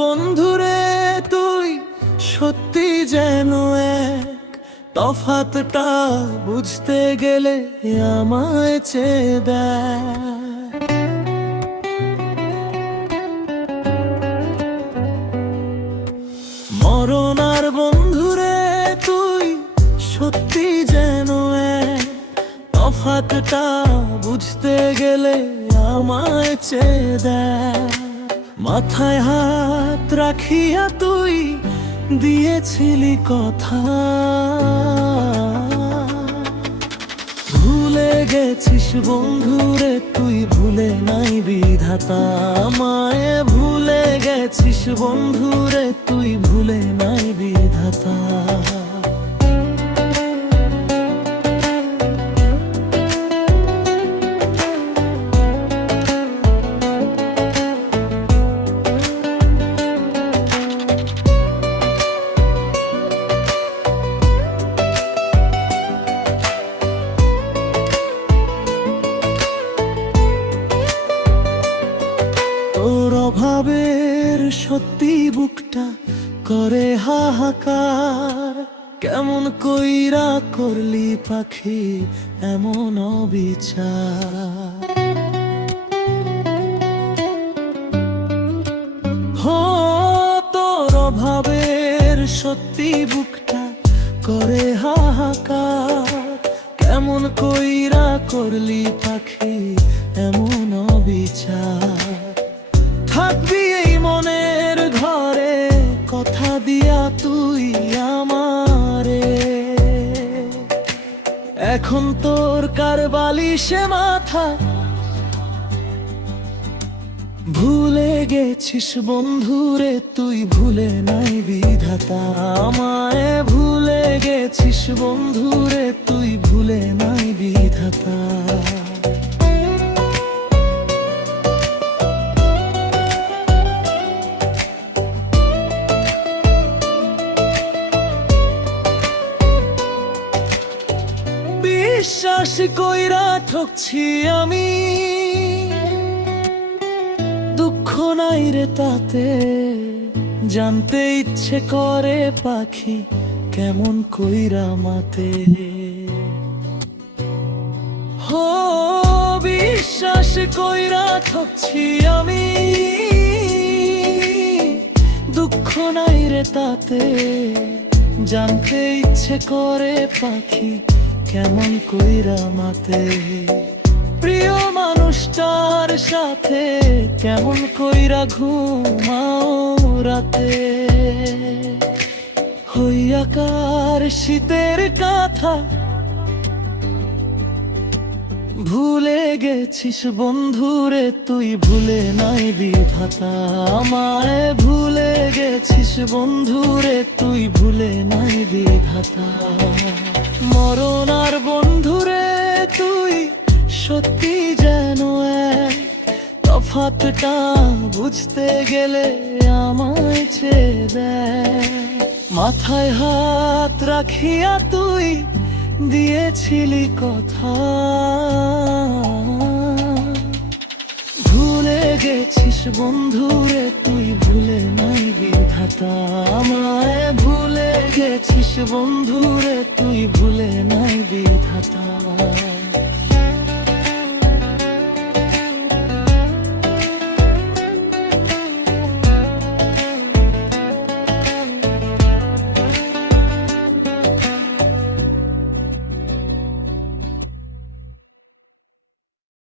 বন্ধুরে তুই সত্যি যেন এক, তফাতটা বুঝতে গেলে আমায় চেয়ে দেখ। মরণ আর বন্ধুরে তুই সত্যি যেন এক, তফাতটা বুঝতে গেলে আমায় চেয়ে দেখ। মাথায় হাত রাখিয়া তুই দিয়েছিলি কথা, ভুলে গেছিস বন্ধুরে তুই, ভুলে নাই বিধাতা আমায়। ভুলে গেছিস বন্ধুরে তুই, ভুলে নাই বিধাতা। তোর অভাবের সত্যি বুকটা করে হাহাকার, কেমন কইরা করলি পাখি এমন অবিচার। হো তোর অভাবের সত্যি বুকটা করে হাহাকার, কেমন কইরা করলি পাখি এমন অবিচার। থাকবি এই মনের ঘরে কথা দিয়া তুই আমারে, এখন তোর কার বালিশে মাথা। ভুলে গেছিস বন্ধুরে তুই, ভুলে নাই বিধাতা আমায়। ভুলে গেছিস বন্ধুরে তুই, ভুলে নাই বিধাতা। বিশ্বাস কইরা ঠকছি আমি, দুঃখ নাই রে তাতে। জানতে ইচ্ছে করে পাখি কেমন কইরা মাতে। হো বিশ্বাস কইরা ঠকছি আমি, দুঃখ নাই রে তাতে। জানতে ইচ্ছে করে পাখি কেমন কইরা মাতে। প্রিয় মানুষটার সাথে কেমন কইরা ঘুমাও রাতে। হইয়াকার শীতের কাঁথা, ভুলে গেছিস বন্ধুরে তুই, ভুলে নাই বিধাতা আমায়। ভুলে গেছিস বন্ধুরে তুই, ভুলে নাই বিধাতা। মরণ আর বন্ধুরে তুই সত্যি যেন এক, তফাতটা বুঝতে গেলে আমায় চেয়ে দেখ। মাথায় হাত রাখিয়া তুই দিয়েছিলি কথা, ভুলে গেছিস বন্ধুরে তুই, ভুলে নাই বিধাতা আমায়। ভুলে গেছিস বন্ধুরে তুই, ভুলে নাই বিধাতা।